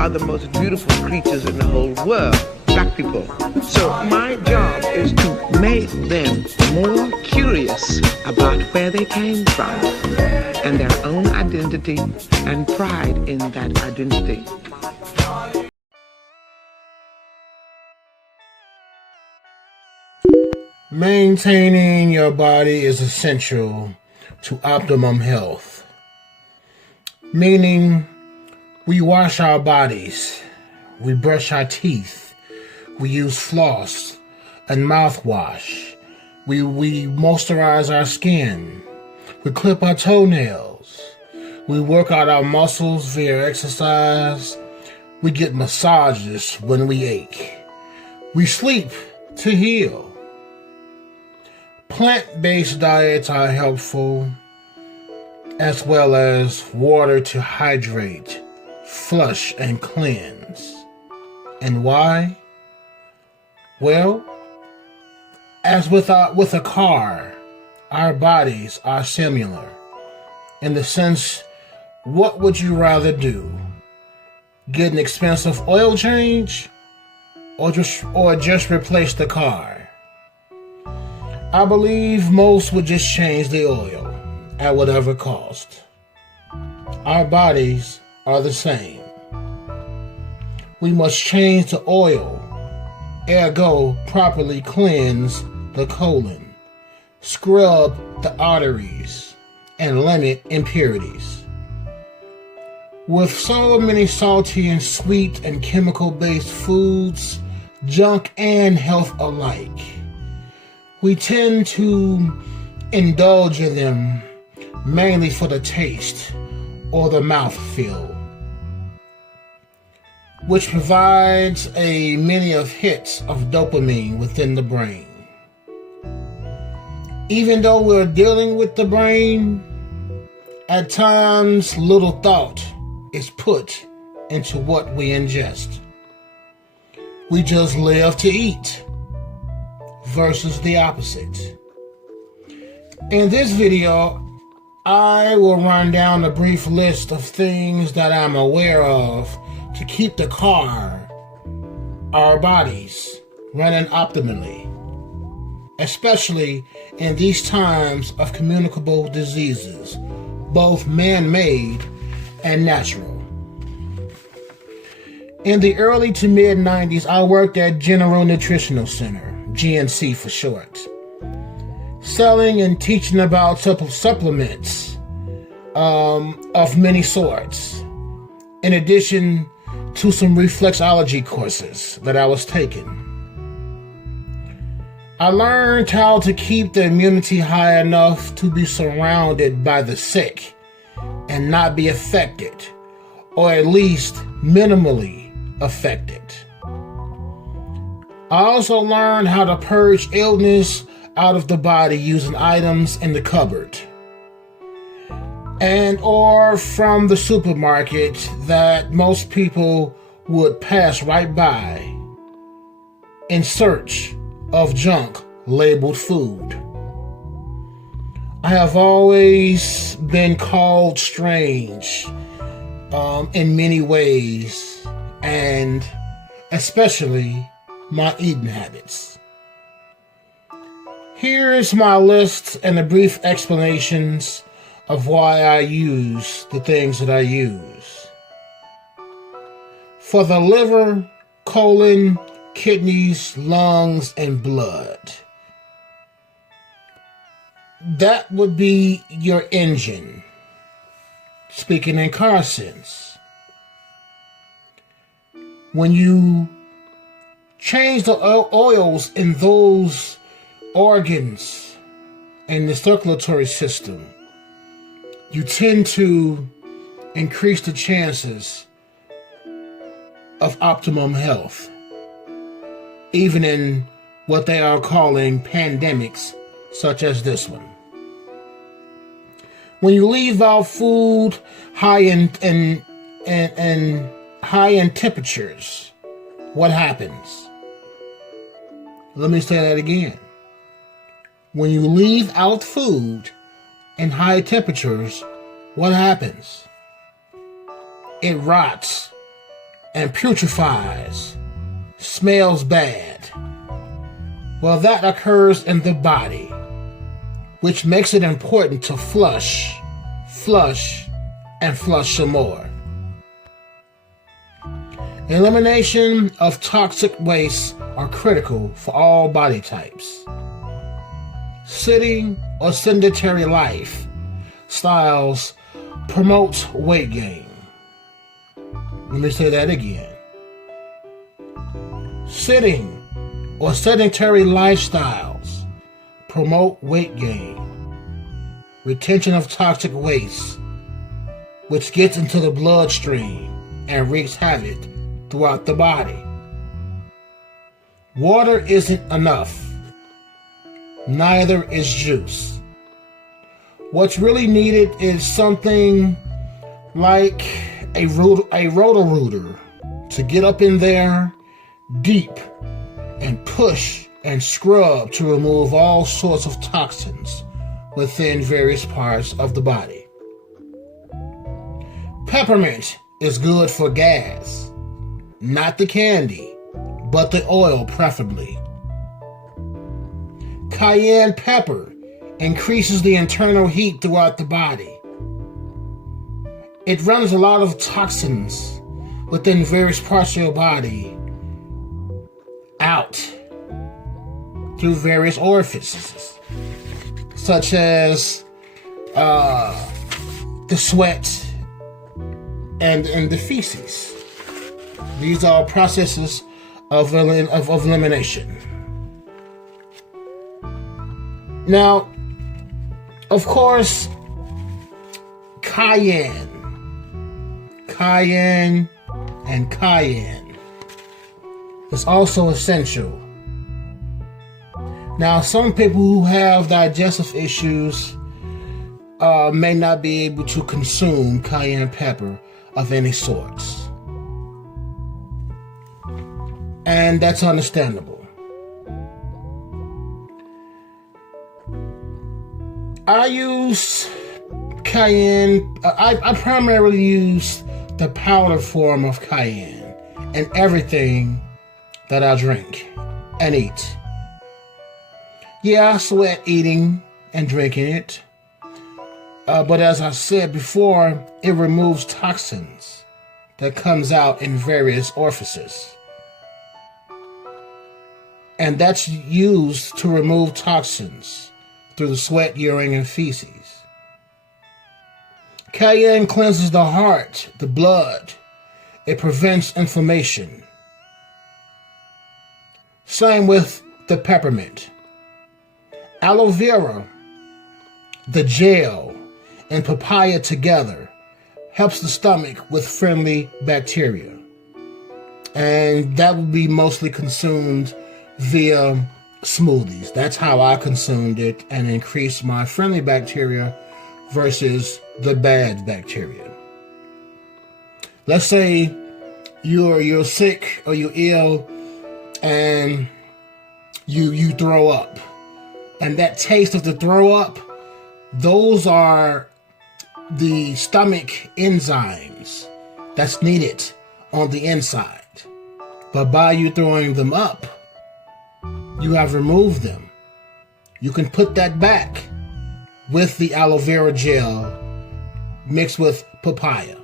are the most beautiful creatures in the whole world, black people. So my job is to make them more curious about where they came from and their own identity and pride in that identity. Maintaining your body is essential to optimum health, meaning we wash our bodies, we brush our teeth, we use floss and mouthwash, we moisturize our skin, we clip our toenails, we work out our muscles via exercise, we get massages when we ache, we sleep to heal. Plant-based diets are helpful, as well as water to hydrate, flush, and cleanse. And why? Well, as with a car, our bodies are similar. In the sense, what would you rather do? Get an expensive oil change, or just replace the car? I believe most would just change the oil at whatever cost. Our bodies are the same. We must change the oil, ergo properly cleanse the colon, scrub the arteries, and limit impurities. With so many salty and sweet and chemical-based foods, junk and health alike, we tend to indulge in them mainly for the taste or the mouthfeel, which provides a many of hits of dopamine within the brain. Even though we're dealing with the brain, at times little thought is put into what we ingest. We just live to eat, versus the opposite. In this video, I will run down a brief list of things that I'm aware of to keep the car, our bodies, running optimally, especially in these times of communicable diseases, both man-made and natural. In the early to mid-90s, I worked at General Nutritional Center, GNC for short, selling and teaching about supplements of many sorts, in addition to some reflexology courses that I was taking. I learned how to keep the immunity high enough to be surrounded by the sick and not be affected, or at least minimally affected. I also learned how to purge illness out of the body using items in the cupboard and or from the supermarket that most people would pass right by in search of junk labeled food. I have always been called strange in many ways, and especially my eating habits. Here is my list and the brief explanations of why I use the things that I use. For the liver, colon, kidneys, lungs, and blood. That would be your engine, speaking in car sense. When you change the oils in those organs and the circulatory system, you tend to increase the chances of optimum health, even in what they are calling pandemics such as this one. When you leave out food high in temperatures, what happens? Let me say that again. When you leave out food in high temperatures, what happens? It rots and putrefies, smells bad. Well, that occurs in the body, which makes it important to flush, and flush some more. Elimination of toxic wastes are critical for all body types. Sitting or sedentary life styles promote weight gain. Let me say that again. Sitting or sedentary lifestyles promote weight gain, retention of toxic waste, which gets into the bloodstream and wreaks havoc throughout the body. Water isn't enough. Neither is juice. What's really needed is something like a Roto-Rooter to get up in there deep and push and scrub to remove all sorts of toxins within various parts of the body. Peppermint is good for gas, not the candy, but the oil preferably. Cayenne pepper increases the internal heat throughout the body. It runs a lot of toxins within various parts of your body out through various orifices, such as the sweat and the feces. These are processes of elimination. Now, of course, cayenne is also essential. Now, some people who have digestive issues may not be able to consume cayenne pepper of any sorts. And that's understandable. I use cayenne, I primarily use the powder form of cayenne in everything that I drink and eat. Yeah, I sweat eating and drinking it. But as I said before, it removes toxins that comes out in various orifices. And that's used to remove toxins through the sweat, urine, and feces. Cayenne cleanses the heart, the blood. It prevents inflammation. Same with the peppermint. Aloe vera, the gel, and papaya together helps the stomach with friendly bacteria. And that will be mostly consumed via smoothies. That's how I consumed it and increased my friendly bacteria versus the bad bacteria. Let's say you're sick or you're ill and you throw up. And that taste of the throw up, those are the stomach enzymes that's needed on the inside. But by you throwing them up, you have removed them. You can put that back with the aloe vera gel mixed with papaya.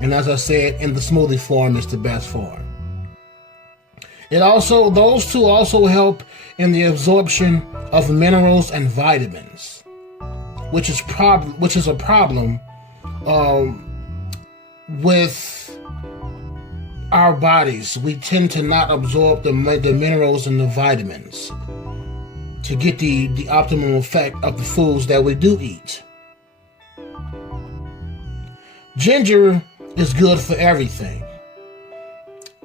And as I said, in the smoothie form is the best form. Those two also help in the absorption of minerals and vitamins, which is a problem with our bodies. We tend to not absorb the minerals and the vitamins to get the optimum effect of the foods that we do eat. Ginger is good for everything.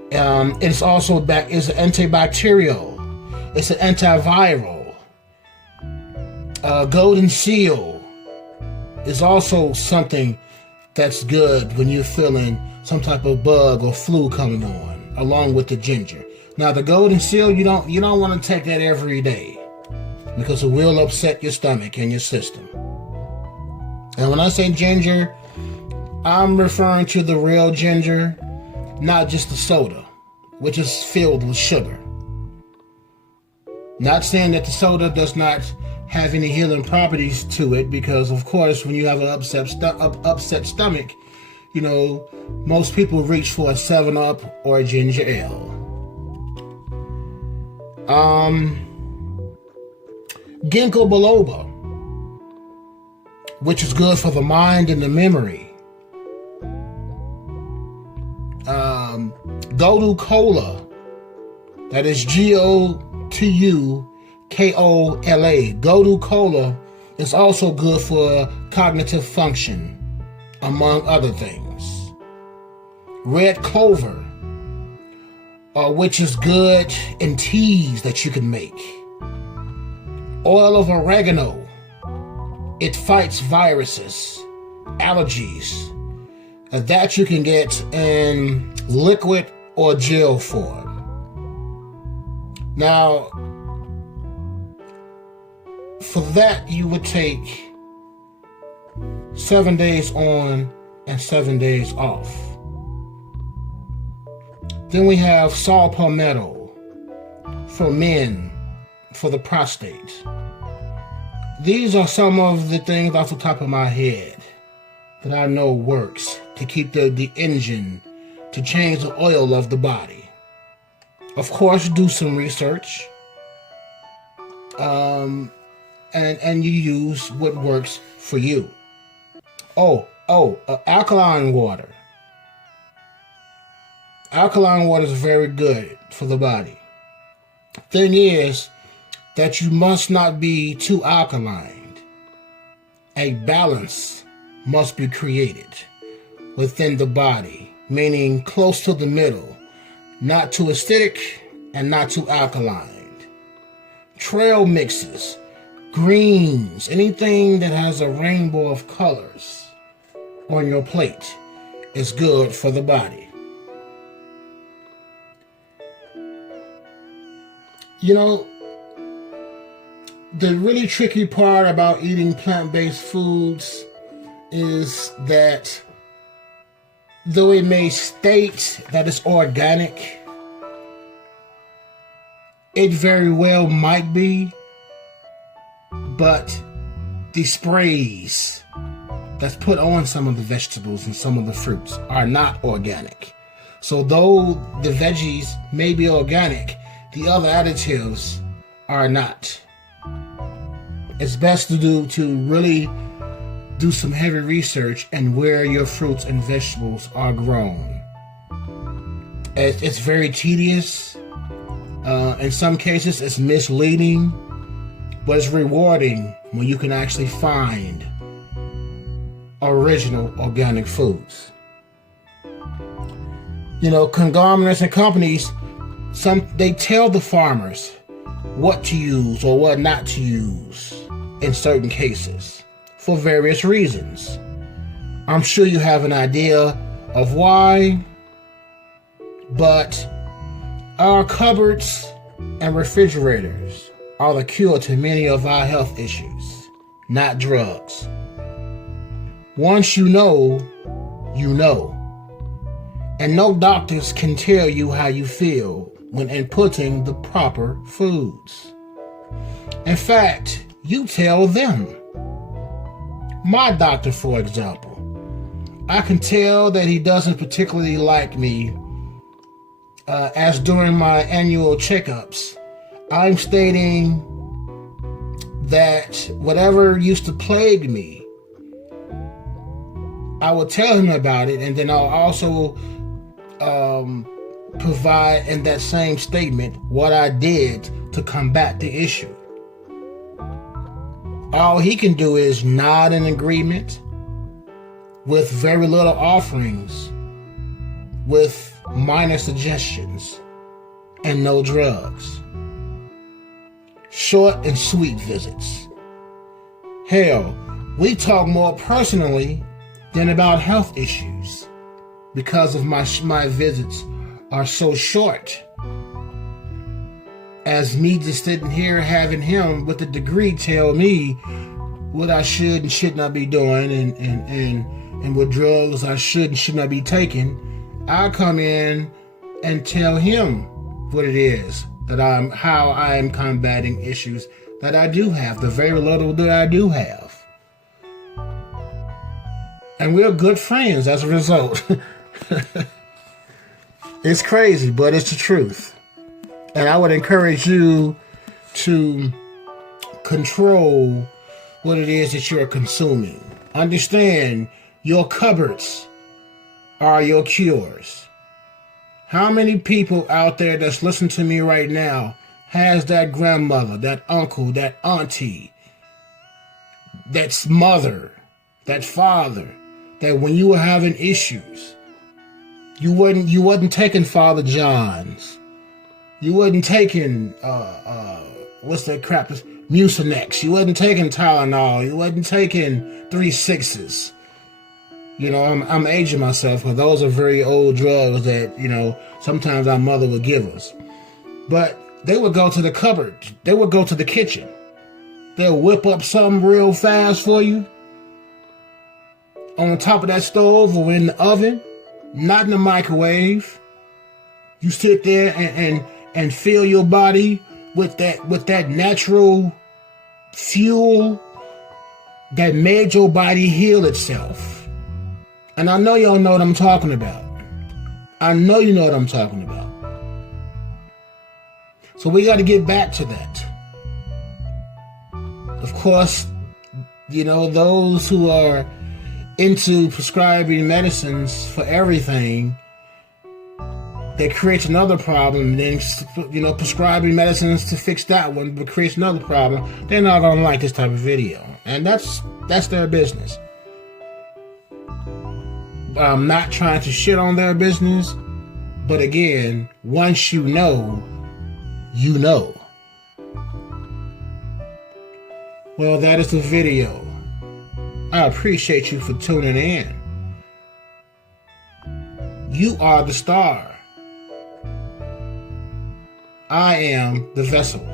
It's also it's an antibacterial. It's an antiviral. Golden seal is also something that's good when you're feeling some type of bug or flu coming on, along with the ginger. Now, the golden seal, you don't want to take that every day because it will upset your stomach and your system. And when I say ginger, I'm referring to the real ginger, not just the soda, which is filled with sugar. Not saying that the soda does not have any healing properties to it, because of course when you have an upset stomach, most people reach for a 7-Up or a ginger ale. Ginkgo biloba, which is good for the mind and the memory. Gotu Kola, that is Gotukola. Gotu Kola is also good for cognitive function, among other things. Red clover, which is good in teas that you can make. Oil of oregano, it fights viruses, allergies, that you can get in liquid or gel form. Now, for that, you would take 7 days on and 7 days off. Then we have saw palmetto for men, for the prostate. These are some of the things off the top of my head that I know works to keep the engine, to change the oil of the body. Of course, do some research. And you use what works for you. Alkaline water. Alkaline water is very good for the body. Thing is that you must not be too alkaline. A balance must be created within the body, meaning close to the middle, not too acidic and not too alkaline. Trail mixes, greens, anything that has a rainbow of colors on your plate is good for the body. The really tricky part about eating plant-based foods is that though it may state that it's organic, it very well might be, but the sprays that's put on some of the vegetables and some of the fruits are not organic. So though the veggies may be organic, the other additives are not. It's best to really do some heavy research and where your fruits and vegetables are grown. It's very tedious. In some cases, it's misleading, but it's rewarding when you can actually find original organic foods. Conglomerates and companies, they tell the farmers what to use or what not to use in certain cases for various reasons. I'm sure you have an idea of why, but our cupboards and refrigerators are the cure to many of our health issues, not drugs. Once you know, you know. And no doctors can tell you how you feel when inputting the proper foods. In fact, you tell them. My doctor, for example, I can tell that he doesn't particularly like me, as during my annual checkups, I'm stating that whatever used to plague me, I will tell him about it, and then I'll also provide in that same statement what I did to combat the issue. All he can do is nod in agreement with very little offerings, with minor suggestions, and no drugs. Short and sweet visits. Hell, we talk more personally than about health issues because of my visits are so short. As me just sitting here having him with a degree tell me what I should and should not be doing and what drugs I should and should not be taking, I come in and tell him what it is how I am combating issues that I do have, the very little that I do have. And we're good friends as a result. It's crazy, but it's the truth. And I would encourage you to control what it is that you're consuming. Understand your cupboards are your cures. How many people out there that's listening to me right now has that grandmother, that uncle, that auntie, that mother, that father, that when you were having issues, you wasn't taking Father John's, you wasn't taking what's that crap? Mucinex. You wasn't taking Tylenol. You wasn't taking 3-6s. You know, I'm aging myself, because those are very old drugs that, you know, sometimes our mother would give us. But they would go to the cupboard. They would go to the kitchen. They'll whip up something real fast for you on the top of that stove or in the oven, not in the microwave. You sit there and fill your body with that natural fuel that made your body heal itself. And I know y'all know what I'm talking about. I know you know what I'm talking about. So we got to get back to that. Of course, you know, those who are into prescribing medicines for everything, that creates another problem. Then, you know, prescribing medicines to fix that one, but creates another problem. They're not gonna like this type of video, and that's their business. I'm not trying to shit on their business, but again, once you know, you know. Well, that is the video. I appreciate you for tuning in. You are the star. I am the vessel.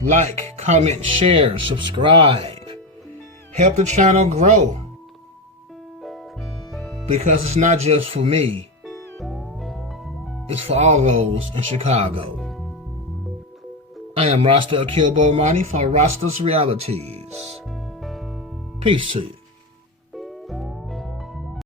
Like, comment, share, subscribe. Help the channel grow. Because it's not just for me. It's for all those in Chicago. I am Rasta Akil Bomani for Rasta's Realities. Peace to you.